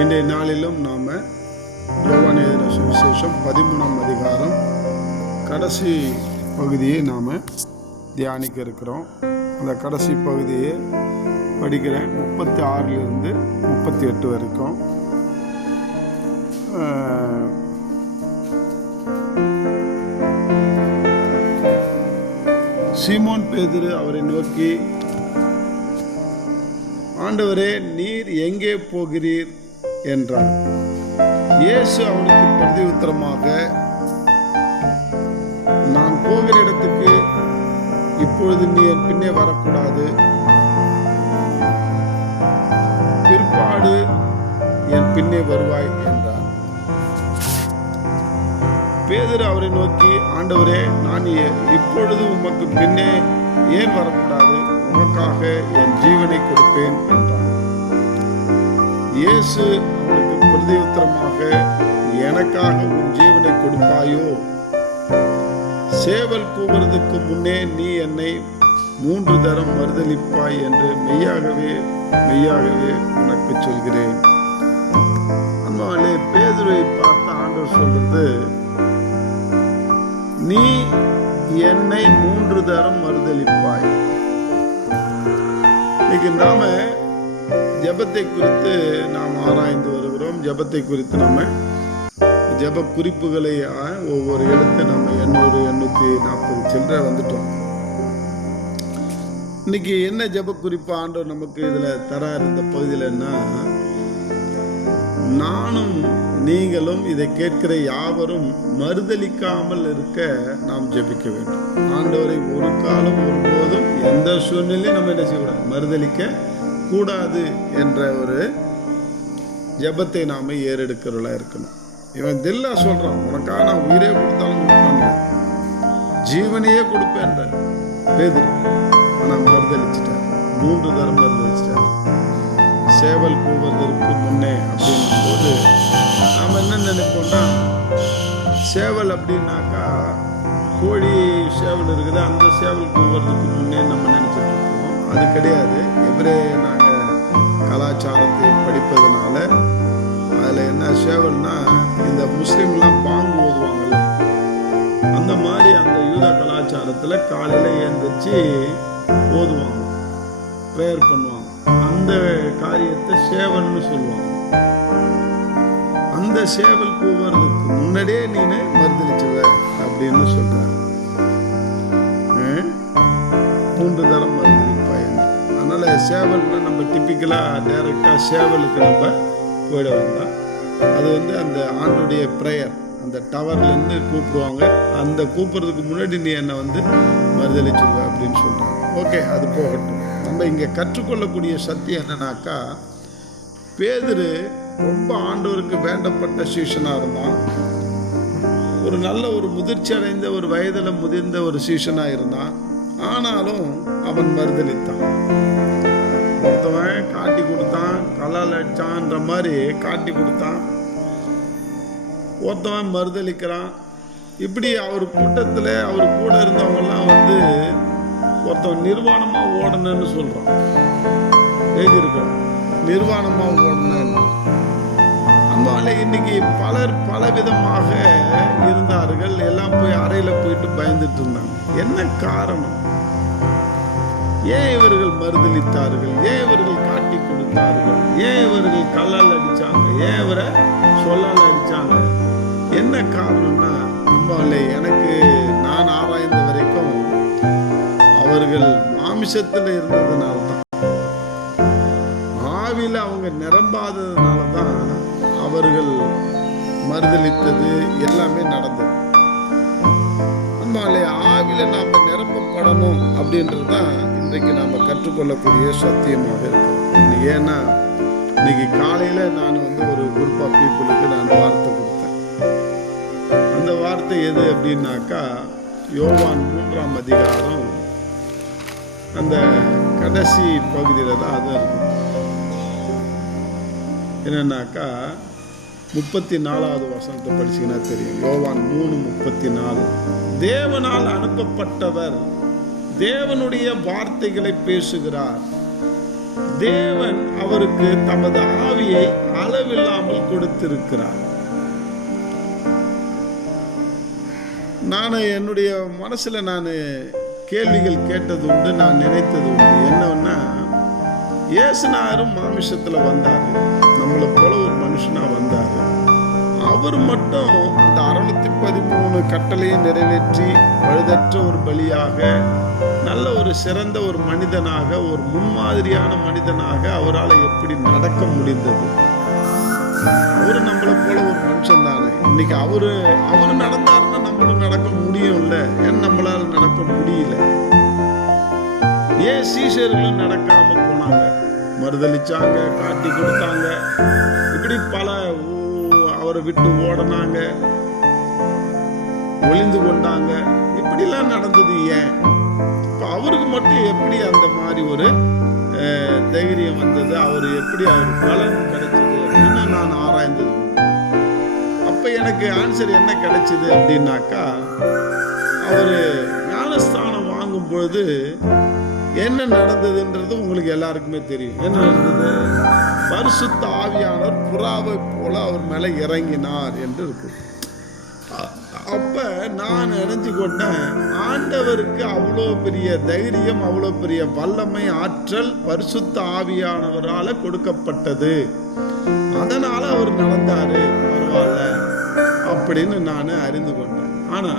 இன்றைய நாளிலும் நாம் யோகானேதன எழுதின சுவிசேஷம் பதிமூணாம் அதிகாரம். கடைசி பகுதியை நாம் தியானிக்க இருக்கிறோம். அந்த கடைசி பகுதியை படிக்கிறேன் முப்பத்தி ஆறிலிருந்து முப்பத்தி எட்டு வரைக்கும் சீமோன் பேதுரு அவரை நோக்கி ஆண்டவரே நீர் எங்கே போகிறீர்? என்றார் இயேசு அவனுக்கு பிரதியுத்தரமாக நான் போகிற இடத்துக்கு இப்பொழுது நீ என் பின்னே வரக்கூடாது. பிற்பாடு என் பின்னே வருவாய் என்றார் பேதர் அவரை நோக்கி ஆண்டவரே நான் இப்பொழுது உமக்கு பின்னே ஏன் வரக்கூடாது? உமக்காக என் ஜீவனை கொடுப்பேன் என்றான். இயேசு அவனுக்கு பிரதியுத்தரமாக எனக்காக உன் ஜீவனை கொடுப்பாயோ? சேவல் கூவுறதுக்கு முன்னே நீ என்னை மூன்று தரம் மறுதளிப்பாய் என்று மெய்யாகவே மெய்யாகவே உனக்கு சொல்கிறேன். அன்பாலே பேதுரை பார்த்த ஆண்டவர் சொல்றது நீ என்னை மூன்று தரம் மறுதளிப்பாய் இன்னைக்கு நாம ஜெபத்தை குறித்து நாம் ஆராய்ந்து வருகிறோம். ஜெபத்தை குறித்து நம்ம ஜெப குறிப்புகளை ஆ, ஒவ்வொரு இடத்து நம்ம எண்ணூறு எண்ணூற்றி நாற்பது சில்லற வந்துட்டோம். இன்னைக்கு என்ன ஜப குறிப்பு ஆண்டவர் நமக்கு இதில் தரார் இந்த பகுதியிலன்னா நானும் நீங்களும் இதை கேட்கிற யாவரும் மறுதளிக்காமல் இருக்க நாம் ஜெபிக்க வேண்டும். ஆண்டவரை ஒரு காலம் ஒருபோதும் எந்த சூழ்நிலையும் நம்ம என்ன செய்யக்கூடாது? மறுதளிக்க கூடாது என்ற ஒரு ஜெபத்தை நாம ஏறெடுக்கிறவளா இருக்கணும். இவன் தில்லா சொல்றான் உனக்காக நான் உயிரே கொடுத்தாலும் கொடுப்பேன் ஜீவனையே கொடுப்பேன்ற. பேதுரு ஆனா மறுதளிச்சிட்டார் மூன்று தரம் மறுதளிச்சிட்டார் சேவல் கூவதற்கு முன்னே அப்படின்னும் போது நாம் என்ன நினைப்போம்னா சேவல் அப்படின்னாக்கா கோழி சேவல் இருக்குது அந்த சேவல் கூவறதுக்கு முன்னே நம்ம நினைச்சிட்டு இருக்கோம் அது கிடையாது. எவரே கலாச்சாரத்தை படிப்பதனால அதில் என்ன சேவல்னா இந்த முஸ்லீம்லாம் பாங்கு ஓதுவாங்கல்ல அந்த மாதிரி அந்த யூத கலாச்சாரத்தில் காலையில் ஏந்திரிச்சு ஓதுவாங்க ப்ரேயர் பண்ணுவாங்க. அந்த காரியத்தை சேவல்னு சொல்லுவாங்க. அந்த சேவல் கூவுறதுக்கு முன்னாடியே நீனு மறுதளிச்சுவ அப்படின்னு சொல்கிறார் மூன்று தரம் மறுதளிப்பாய் அதனால் சேவல்னால் நம்ம டிப்பிக்கலாக டைரெக்டாக சேவலுக்கு நம்ம போயிட வேண்டாம் அது வந்து அந்த ஆண்டுடைய ப்ரேயர் அந்த டவர்லேருந்து கூப்பிடுவாங்க. அந்த கூப்பிட்றதுக்கு முன்னாடி நீ என்னை வந்து மறுதளிச்சிருவ அப்படின்னு சொல்கிறாங்க ஓகே அது போகட்டும். நம்ம இங்கே கற்றுக்கொள்ளக்கூடிய சத்தியம் என்னன்னாக்கா பேதரு ரொம்ப ஆண்டவருக்கு வேண்டப்பட்ட சீஷனாக இருந்தான். ஒரு நல்ல ஒரு முதிர்ச்சி அடைந்த ஒரு வயதில் முதிர்ந்த ஒரு சீஷனாக இருந்தான். ஆனாலும் அவன் மறுதளித்தான். ஒருத்தவன் காட்டி கொடுத்தான் கலால் அடிச்சான்ற மாதிரி காட்டி கொடுத்தான். ஒருத்தவன் மறுதளிக்கிறான். இப்படி அவர் கூட்டத்தில் அவர் கூட இருந்தவங்கெல்லாம் வந்து ஒருத்தவன் நிர்வாணமாக ஓடணும்னு சொல்கிறான் எழுதியிருக்கிறான் நிர்வாணமாக ஓடணும்னு. அம்மாவில் இன்னைக்கு பலர் பல விதமாக இருந்தார்கள். எல்லாம் போய் அறையில் போயிட்டு பயந்துட்டு இருந்தாங்க. என்ன காரணம்? ஏன் இவர்கள் மறுதளித்தார்கள் ஏன் இவர்கள் காட்டி கொடுத்தார்கள்? ஏன் இவர்கள் கல்லால் அடித்தாங்க ஏன் இவரை சொல்லால் அடித்தாங்க என்ன காரணம்னா இல்லை எனக்கு நான் ஆராய்ந்த வரைக்கும் அவர்கள் மாமிசத்தில் இருந்ததுனால தான் ஆவியில் அவங்க நிரம்பாததுனால தான் அவர்கள் மறுதளித்தது எல்லாமே நடந்தது. ஆத்மாலே ஆவில நாம் நிரப்பப்படணும் அப்படின்றது தான் இன்றைக்கு நாம் கற்றுக்கொள்ளக்கூடிய சத்தியமாக இருக்கு. ஏன்னா இன்னைக்கு காலையில் நான் வந்து ஒரு குரூப் ஆஃப் பீப்புளுக்கு நான் வார்த்தை கொடுத்தேன். அந்த வார்த்தை எது அப்படின்னாக்கா யோவான் மூன்றாம் அதிகாரம் அந்த கடைசி பகுதியில் தான் அது இருக்கும் என்னன்னாக்கா முப்பத்தி நாலாவது வசனத்தை படிச்சீங்கன்னா தெரியும். யோவான் மூணு முப்பத்தி நாலு தேவனால் அனுப்பப்பட்டவர் தேவனுடைய வார்த்தைகளை பேசுகிறார். தேவன் அவருக்கு தமது ஆவியை அளவில்லாமல் கொடுத்திருக்கிறார். நான் என்னுடைய மனசுல நான் கேள்விகள் கேட்டது உண்டு நான் நினைத்தது உண்டு. என்னன்னா இயேசுனாரும் மாமிசத்துல வந்தாரு. நம்மளை போல ஒரு மனுஷனா வந்தார். அவர் மட்டும் அந்த அறுநூத்தி பதிமூணு கட்டளையை நிறைவேற்றி பழுதற்ற ஒரு பலியாக நல்ல ஒரு சிறந்த ஒரு மனிதனாக ஒரு முன்மாதிரியான மனிதனாக அவரால் எப்படி நடக்க முடிந்தது? அவரு நம்மளை போல ஒரு மனுஷன் தானே இன்னைக்கு அவரு அவரு நடந்தாருன்னா நம்மளும் நடக்க முடியும்ல? ஏன் நம்மளால நடக்க முடியல? ஏன் சீசர்களும் நடக்காம போனாங்க? மறுதளிச்சாங்க காட்டி கொடுத்தாங்க. இப்படி பல அவரை விட்டு ஓடனாங்க. ஒளிந்து கொண்டாங்க. இப்படிலாம் நடந்தது ஏன்? இப்போ அவருக்கு மட்டும் எப்படி அந்த மாதிரி ஒரு தைரியம் வந்தது? அவர் எப்படி அவர் பலன் கிடைச்சது? அப்படின்னு நான் ஆராய்ந்தது. அப்போ எனக்கு ஆன்சர் என்ன கிடைச்சது அப்படின்னாக்கா அவர் ஞானஸ்தானம் வாங்கும் பொழுது என்ன நடந்ததுன்றது உங்களுக்கு எல்லாருக்குமே தெரியும். என்ன நடந்தது? பரிசுத்த ஆவியானவர் புறாவை போல அவர் மேலே இறங்கினார் என்று இருக்கு. அப்ப நான் நினைஞ்சு கொண்டேன் ஆண்டவருக்கு அவ்வளோ பெரிய தைரியம் அவ்வளோ பெரிய வல்லமை ஆற்றல் பரிசுத்த ஆவியானவரால கொடுக்கப்பட்டது. அதனால அவர் நடந்தாரு. பரவாயில்ல. அப்படின்னு நான் அறிந்து கொண்டேன். ஆனா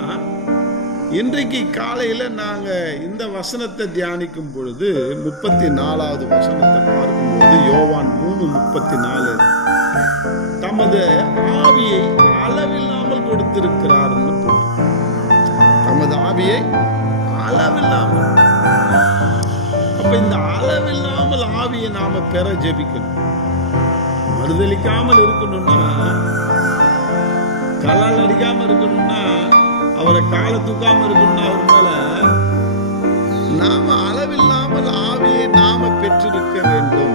இன்றைக்கு காலையில் நாங்கள் இந்த வசனத்தை தியானிக்கும் பொழுது முப்பத்தி நாலாவது வசனத்தை பார்க்கும்போது யோவான் மூணு முப்பத்தி நாலு தமது ஆவியை அளவில்லாமல் கொடுத்திருக்கிறார்னு தமது ஆவியை அளவில்லாமல். அப்ப இந்த அளவில்லாமல் ஆவியை நாம பெற ஜெபிக்கணும். மறுதளிக்காமல் இருக்கணும்னா கலால் அடிக்காமல் இருக்கணும்னா அவரை காலை தூக்காம இருக்கணும்னா அவர் மேல. நாம அளவில்லாமல் ஆவியை நாம பெற்றிருக்க வேண்டும்.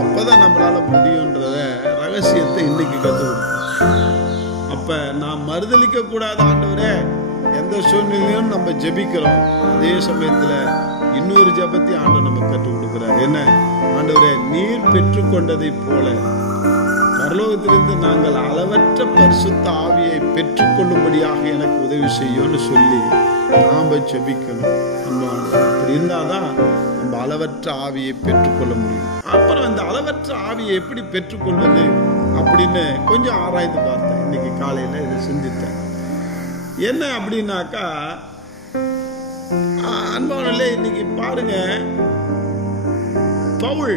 அப்பதான் நம்மளால முடியும்ன்றத ரகசியத்தை இன்னைக்கு கத்துக்கணும். அப்ப நாம் மறுதளிக்க கூடாத ஆண்டவரே எந்த சூழ்நிலையும் நம்ம ஜெபிக்கிறோம். அதே சமயத்துல இன்னொரு ஜபத்தை ஆண்டவர் நமக்கு கற்றுக் கொடுக்கிறார். என்ன? ஆண்டவரே நீர் பெற்றுக்கொண்டதை போல பரலோகத்திலிருந்து நாங்கள் அளவற்ற பரிசுத்த ஆவியை பெற்றுக்கொள்ளும்படியாக எனக்கு உதவி செய்யும்னு சொல்லி நாம் செபிக்கணும் அப்படி இருந்தாதான் நம்ம அளவற்ற ஆவியை பெற்றுக்கொள்ள முடியும். அப்புறம் அந்த அளவற்ற ஆவியை எப்படி பெற்றுக்கொள்வது அப்படின்னு கொஞ்சம் ஆராய்ந்து பார்த்தேன். இன்னைக்கு காலையில் இதை சிந்தித்தேன். என்ன அப்படின்னாக்கா ஆஹ், இன்னைக்கு பாருங்க பவுல்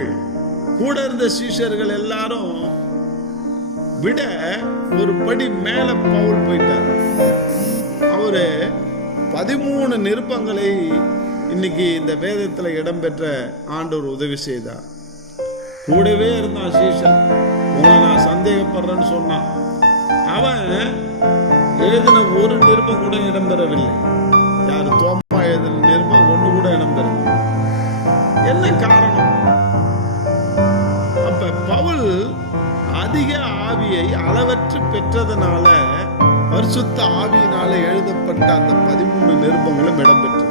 கூட இருந்த சீஷர்கள் எல்லாரும் விட ஒரு படி மேல பவுல் போயிட்டார். அவரு பதிமூணு நிருப்பங்களை இன்னைக்கு இந்த வேதத்துல இடம்பெற்ற ஆண்டவர் உதவி செய்தார். கூடவே இருந்தான் சீசன் உங்களை நான் சந்தேகப்படுறேன்னு சொன்னான். அவன் எழுதின ஒரு நிருப்பம் கூட இடம்பெறவில்லை. யார் தோம அளவற்று பெற்றதுனால பரிசுத்த ஆவியினால எழுதப்பட்ட அந்த பதிமூணு நிருபங்களும் இடம்பெற்றது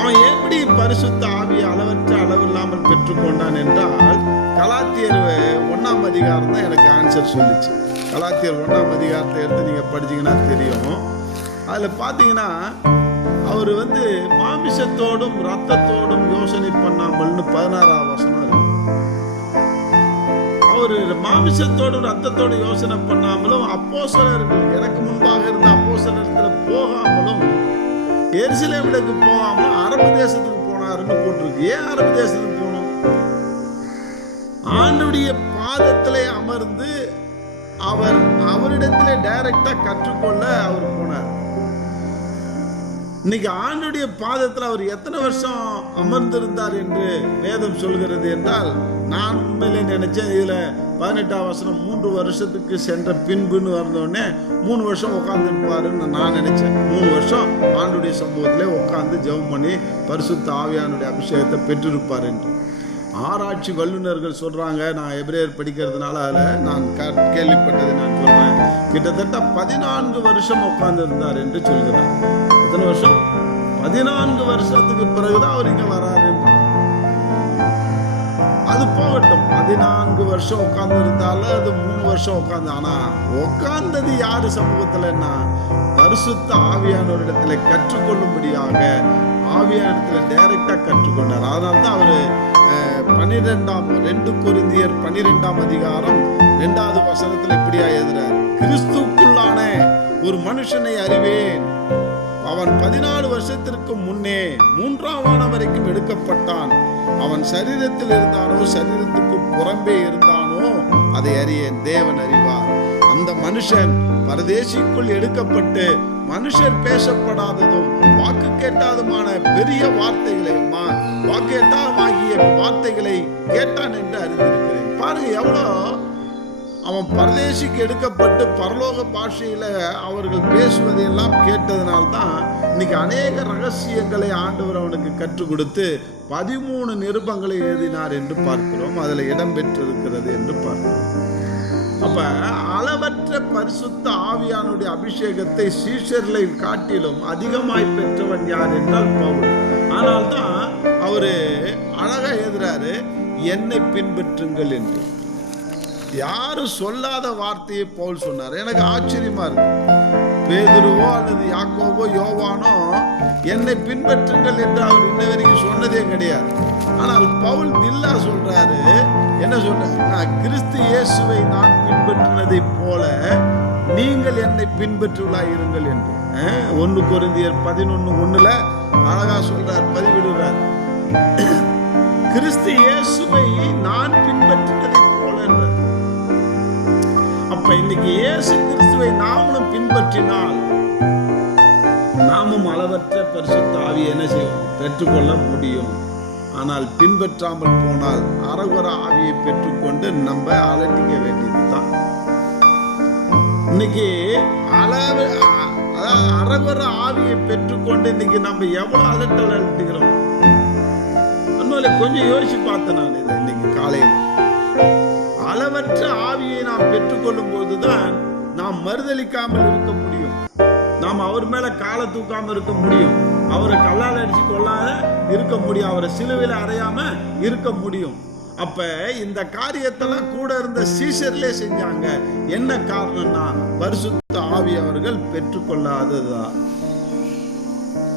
அவன் எப்படி பரிசுத்த ஆவி அளவற்ற அளவில்லாமல் பெற்றுக்கொண்டான் என்றால் கலாத்தியர் ஒன்றாம் அதிகாரம் தான் எனக்கு ஆன்சர் சொல்லிச்சு. கலாத்தியர் ஒன்றாம் அதிகாரத்தை எடுத்து நீங்க படிச்சீங்கன்னா தெரியும். அதுல பாத்தீங்கன்னா அவர் வந்து மாமிசத்தோடும் ரத்தத்தோடும் யோசனை பண்ணாமல்னு பதினாறாம் வருஷம் ஒரு மாமிசத்தோடு ஒரு அர்த்தத்தோடு யோசனை பண்ணாமலும் அப்போஸ்தலர்கள் எனக்கு முன்பாக இருந்த அப்போஸ்தலத்துல போகாமலும் எருசலேமிலுக்கு போகாமலும் அரபு தேசத்துக்கு போனாருன்னு போட்டிருக்கு. ஏன் அரபு தேசத்துக்கு போகணும் ஆண்டுடைய பாதத்திலே அமர்ந்து அவர் அவரிடத்திலே டைரக்டா கற்றுக்கொள்ள அவர் போனார். இன்னைக்கு ஆண்டுடைய பாதத்தில் அவர் எத்தனை வருஷம் அமர்ந்திருந்தார் என்று வேதம் சொல்கிறது என்றால் நான் உண்மையிலே நினைச்சேன் இதில் பதினெட்டாம் வருஷம் மூன்று வருஷத்துக்கு சென்ற பின்புன்னு வந்தோடனே மூணு வருஷம் உட்காந்துருப்பாருன்னு நான் நினைச்சேன். மூணு வருஷம் ஆண்டுடைய சம்பவத்திலே உட்காந்து ஜெபம் பண்ணி பரிசுத்த ஆவியானுடைய அபிஷேகத்தை பெற்றிருப்பார் என்று. ஆராய்ச்சி வல்லுநர்கள் சொல்கிறாங்க நான் எப்ரேயர் படிக்கிறதுனால அதில் நான் க- கேள்விப்பட்டது நான் சொல்கிறேன் கிட்டத்தட்ட பதினான்கு வருஷம் உட்காந்துருந்தார் என்று சொல்கிறார். எத்தனை வருஷம்? பதினான்கு வருஷத்துக்கு பிறகுதான் அவர் இங்கே வராரு அது போகட்டும் பதினான்கு வருஷம் உட்கார்ந்து இருந்தாலும் அது மூணு வருஷம் உட்கார்ந்து. ஆனா உட்கார்ந்தது யாரு சமூகத்துலன்னா பரிசுத்த ஆவியானவரிடத்துல கற்றுக்கொள்ளும்படியாக ஆவியானத்துல டைரக்டா கற்றுக்கொண்டார். அதனால தான் அவரு பன்னிரெண்டாம் ரெண்டு குருந்தியர் பன்னிரெண்டாம் அதிகாரம் ரெண்டாவது வசனத்துல இப்படியா எழுதுறார். கிறிஸ்துக்குள்ளான ஒரு மனுஷனை அறிவேன். அவன் பதினாலு வருஷத்திற்கு முன்னே மூன்றாம் வானம் வரைக்கும் எடுக்கப்பட்டான். அவன் சரீரத்தில் இருந்தானோ சரீரத்துக்கு புறம்பே இருந்தானோ அதை அறிய தேவன் அறிவார். அந்த மனுஷன் பரதேசிக்குள் எடுக்கப்பட்டு மனுஷர் பேசப்படாததும் வாக்கு கேட்டாதுமான பெரிய வார்த்தைகளை மா- வாக்கு வார்த்தைகளை கேட்டான் என்று அறிந்திருக்கிறேன். பாருங்க எவ்வளோ அவன் பரதேசிக்கு எடுக்கப்பட்டு பரலோக பாஷையில் அவர்கள் பேசுவதையெல்லாம் கேட்டதனால்தான் இன்னைக்கு அநேக ரகசியங்களை ஆண்டவர் அவனுக்கு கற்றுக் கொடுத்து பதிமூணு நிருபங்களை எழுதினார் என்று பார்க்கிறோம். அதில் இடம் பெற்றிருக்கிறது என்று பார்க்கிறோம். அப்ப அளவற்ற பரிசுத்த ஆவியானுடைய அபிஷேகத்தை சீஷர்களை காட்டிலும் அதிகமாய் பெற்றவன் யார் என்றால் பவுல். ஆனால் தான் அவரு அழகா எழுதுறாரு என்னை பின்பற்றுங்கள் என்று. யாரும் சொல்லாத வார்த்தையை பவுல் சொன்னார். எனக்கு ஆச்சரியமா இருக்கு. பேதுருவோ அல்லது யாக்கோவோ யோவானோ என்னை பின்பற்றுங்கள் என்று அவர் இன்ன வரைக்கும் சொன்னதே கிடையாது. ஆனால் பவுல் தில்லா சொல்றாரு என்ன சொல்றாரு? நான் கிறிஸ்து இயேசுவை நான் பின்பற்றினதை போல நீங்கள் என்னை பின்பற்றுவலாய் இருங்கள் என்று. ஒன்று குருந்தியர் பதினொன்று ஒண்ணுல அழகா சொல்றார் பதிவிடுறார். கிறிஸ்து இயேசுவை நான் பின்பற்றினதை போல என்றார். அப்ப இன்னைக்கு இயேசு கிறிஸ்துவை நாமளும் பின்பற்றினால் நாமும் அளவற்ற பரிசுத்த ஆவி என்ன செய்வோம்? பெற்றுக்கொள்ள முடியும். ஆனால் பின்பற்றாமல் போனால் அரகுர ஆவியை பெற்றுக்கொண்டு நம்ம அலட்டிக்க வேண்டியதுதான். இன்னைக்கு அளவு அதாவது அரகுர ஆவியை பெற்றுக்கொண்டு இன்னைக்கு நம்ம எவ்வளவு அலட்டல் அலட்டுகிறோம்? அதனால கொஞ்சம் யோசிச்சு பார்த்தேன் நான் இதை இன்னைக்கு காலையில். அளவற்ற ஆவியை நாம் பெற்றுக்கொள்ளும் போதுதான் நாம் மறுதளிக்காமல் இருக்க முடியும். நாம் அவர் மேல காலை தூக்காம இருக்க முடியும். அவரை கல்லால் அடிச்சு கொள்ளாத இருக்க முடியும். அவரை சிலுவையில் அறையாம இருக்க முடியும். அப்ப இந்த காரியத்தெல்லாம் கூட இருந்த சீசர்லே செஞ்சாங்க. என்ன காரணம்னா பரிசுத்த ஆவி அவர்கள் பெற்றுக்கொள்ளாததுதான்.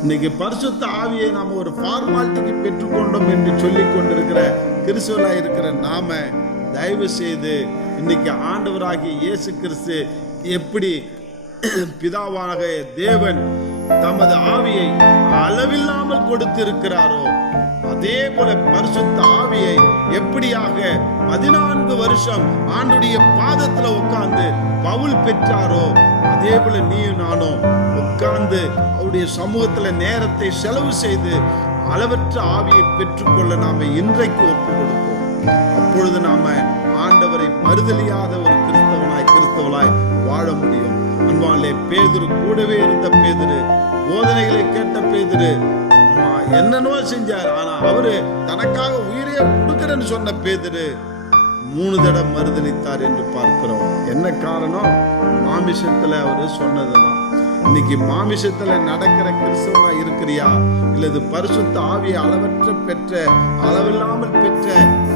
இன்னைக்கு பரிசுத்த ஆவியை நாம் ஒரு ஃபார்மாலிட்டிக்கு பெற்றுக்கொண்டோம் என்று சொல்லி கொண்டிருக்கிற கிறிஸ்துவலா இருக்கிற நாம தயவு செய்து இன்னைக்கு ஆண்டவராகிய இயேசு கிறிஸ்து எப்படி பிதாவாக தேவன் தமது ஆவியை அளவில்லாமல் கொடுத்திருக்கிறாரோ அதே போல பரிசுத்த ஆவியை எப்படியாக பதினான்கு வருஷம் ஆண்டுடைய பாதத்துல உட்கார்ந்து பவுல் பெற்றாரோ அதே போல நீயும் நானும் உட்கார்ந்து அவருடைய சமூகத்துல நேரத்தை செலவு செய்து அளவற்ற ஆவியை பெற்றுக்கொள்ள நாம இன்றைக்கு ஒப்பு கொடுப்போம் அப்பொழுது நாம ஆண்டவரை மறுதலியாத ஒரு கிறிஸ்தவனாய் கிறிஸ்தவனாய் வாழ முடியும். அன்பாலே பேதுரு கூடவே இருந்த பேதுரு போதனைகளை கேட்ட பேதுரு ஆமா, செஞ்சார் ஆனா அவரு தனக்காக உயிரையே கொடுக்கிறேன்னு சொன்ன பேதுரு மூணு தடவை மறுதளித்தார் என்று பார்க்கிறோம். என்ன காரணம்? மாமிஷத்துல அவரு சொன்னதுதான். இன்னைக்கு மாமிசத்துல நடக்கிற கிறிஸ்தவனா இருக்கிறியா? இல்லது பரிசுத்த ஆவியை அளவற்ற பெற்ற அளவில்லாமல் பெற்ற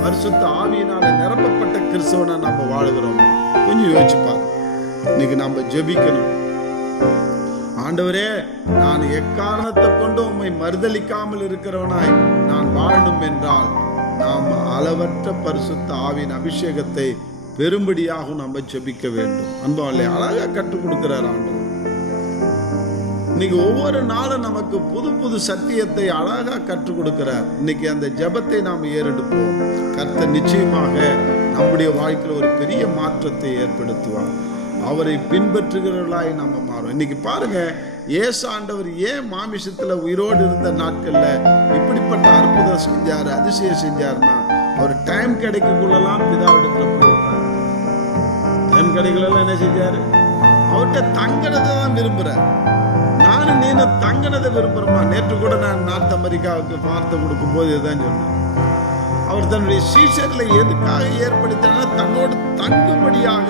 பரிசுத்த ஆவியினால நிரப்பப்பட்ட கிறிஸ்தவனா நம்ம வாழுகிறோம்? கொஞ்சம் யோசிச்சுப்பார் இன்னைக்கு நம்ம ஜெபிக்கணும். ஆண்டவரே நான் எக்காரணத்தை கொண்டு உண்மை மறுதளிக்காமல் இருக்கிறவனாய் நான் வாழணும் என்றால் நாம் அளவற்ற பரிசுத்த ஆவின் அபிஷேகத்தை பெரும்படியாகவும் நம்ம ஜெபிக்க வேண்டும். அன்பாலே அழகாக கற்றுக் கொடுக்கிறார் ஆண்டவர். இன்னைக்கு ஒவ்வொரு நாளும் நமக்கு புது புது சத்தியத்தை அழகாக கற்றுக் கொடுக்கிறார். இன்னைக்கு அந்த ஜெபத்தை நாம் ஏறெடுப்போம். கர்த்தர் நிச்சயமாக நம்முடைய வாழ்க்கையில் ஒரு பெரிய மாற்றத்தை ஏற்படுத்துவார். அவரை பின்பற்றுகிறவர்களாய் நம்ம மாறும் இன்னைக்கு பாருங்க ஏசாண்டவர் ஏன் மாமிசத்தில் உயிரோடு இருந்த நாட்களில் இப்படிப்பட்ட அற்புதம் செஞ்சார் அதிசயம் செஞ்சாருன்னா அவர் டைம் கிடைக்கக்குள்ளலாம் பிதாவிடத்தில் போயிருக்காரு டைம் கிடைக்கலாம் என்ன செஞ்சார்? அவர்கிட்ட தங்கினதை தான் விரும்புகிறார் நானும் நீனும் தங்கினதை விரும்புகிறோமா நேற்று கூட நான் நார்த் அமெரிக்காவுக்கு வார்த்தை கொடுக்கும்போது இதுதான் சொன்னேன். அவர் தன்னுடைய சீஷர்களை எதுக்காக ஏற்படுத்தினா தன்னோடு தங்கும்படியாக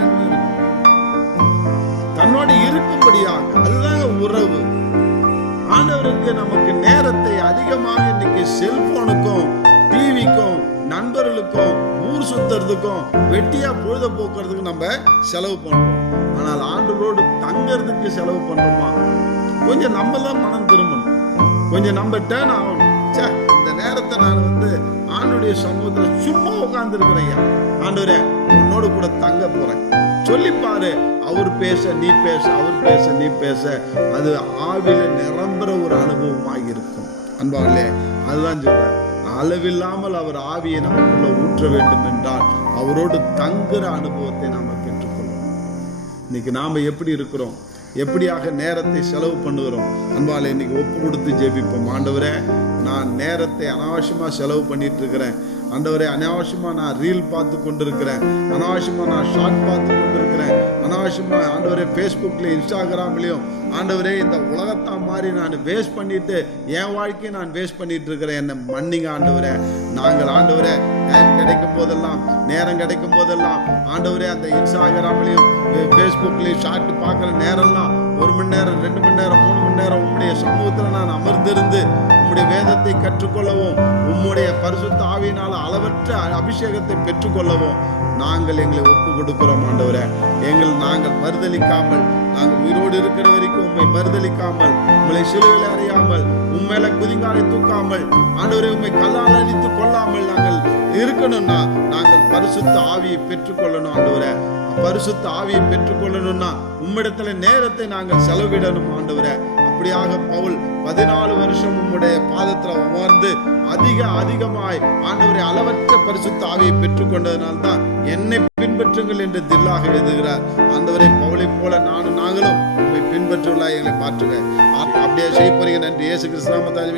தன்னோடு இருக்கும்படியாக. அதுதான் உறவு. ஆண்டவருக்கு நமக்கு நேரத்தை அதிகமாக இன்னைக்கு செல்போனுக்கும் டிவிக்கும் நண்பர்களுக்கும் ஊர் சுத்துறதுக்கும் வெட்டியா பொழுத போக்குறதுக்கு நம்ம செலவு பண்றோம். ஆனால் ஆண்டவரோடு தங்கிறதுக்கு செலவு பண்றோமா? கொஞ்சம் நம்ம தான் மனம் திரும்பணும். கொஞ்சம் நம்ம டேர்ன் ஆகணும் சே இந்த நேரத்தை நான் வந்து ஆண்டுடைய சமூகத்தில் சும்மா உட்கார்ந்து இருக்கிறேன் ஆண்டவரே உன்னோடு கூட தங்க போகிறேன் சொல்லி பாரு அவர் பேச நீ பேச அவர் பேச நீ பேச. அது ஆவில நிரம்புற ஒரு அனுபவமாக இருக்கும். அன்பார்களே அதுதான் சொல்றேன். அளவில்லாமல் அவர் ஆவியை நமக்குள்ள ஊற்ற வேண்டும் என்றால் அவரோடு தங்குற அனுபவத்தை நாம பெற்றுக்கொள்வோம். இன்னைக்கு நாம எப்படி இருக்கிறோம்? எப்படியாக நேரத்தை செலவு பண்ணுகிறோம்? அன்பால் இன்னைக்கு ஒப்பு கொடுத்து ஜெபிப்போம். ஆண்டவரே நான் நேரத்தை அனாவசியமாக செலவு பண்ணிட்டு இருக்கிறேன். ஆண்டவரே அனாவசியமா நான் ரீல் பார்த்து கொண்டிருக்கிறேன். அனாவசியமா நான் ஷார்ட் பார்த்து கொண்டிருக்கிறேன். அனாவசியமா ஆண்டவரே ஃபேஸ்புக்லயும் இன்ஸ்டாகிராம்லயும் ஆண்டவரே இந்த உலகத்தா மாதிரி நான் வேஸ்ட் பண்ணிட்டு என் வாழ்க்கையை நான் வேஸ்ட் பண்ணிட்டு இருக்கிறேன். என்ன மன்னிங்க ஆண்டவரே. நாங்கள் ஆண்டவரே டைம் கிடைக்கும் போதெல்லாம் நேரம் கிடைக்கும் போதெல்லாம் ஆண்டவரே அந்த இன்ஸ்டாகிராம்லயும் ஃபேஸ்புக்லயும் ஷார்ட் பார்க்குற நேரம்லாம் ஒரு மணி நேரம் ரெண்டு மணி நேரம் மூணு மணி நேரம் உங்களுடைய சமூகத்தில் நான் அமர்ந்திருந்து உம்முடைய வேதத்தை கற்றுக்கொள்ளவும் உம்முடைய பரிசுத்த ஆவியினால் அளவற்ற அபிஷேகத்தை பெற்றுக்கொள்ளவும் நாங்கள் எங்களை ஒப்பு கொடுக்கிறோம் ஆண்டவரே. எங்கள் நாங்கள் மறுதளிக்காமல் நாங்கள் உயிரோடு இருக்கிற வரைக்கும் உண்மை மறுதளிக்காமல் உங்களை சிலுவையில் அறியாமல் உண்மையில குதிங்காலை தூக்காமல் ஆண்டவரை உண்மை கல்லால் அடித்து கொள்ளாமல் நாங்கள் இருக்கணும்னா நாங்கள் பரிசுத்த ஆவியை பெற்றுக்கொள்ளணும் ஆண்டவரே. பரிசுத்த ஆவியை பெற்றுக்கொள்ளணும்னா உம்மிடத்துல நேரத்தை நாங்கள் செலவிடணும் ஆண்டவரே. இப்படியாக பவுல் பதினாலு வருஷம் உம்முடைய பாதத்துல உமர்ந்து அதிக அதிகமாய் ஆண்டவரை அளவற்ற பரிசுத்த ஆவியை பெற்றுக்கொண்டதனால் தான் என்னை பின்பற்றுங்கள் என்று தில்லாக எழுதுகிறார். ஆண்டவரை பவுலை போல நானும் நாங்களும் உண்மை பின்பற்றுவதா எங்களை மாற்றுங்க அப்படியே செய்ய போறீங்க. நன்றி. இயேசு கிறிஸ்து நாமத்தால்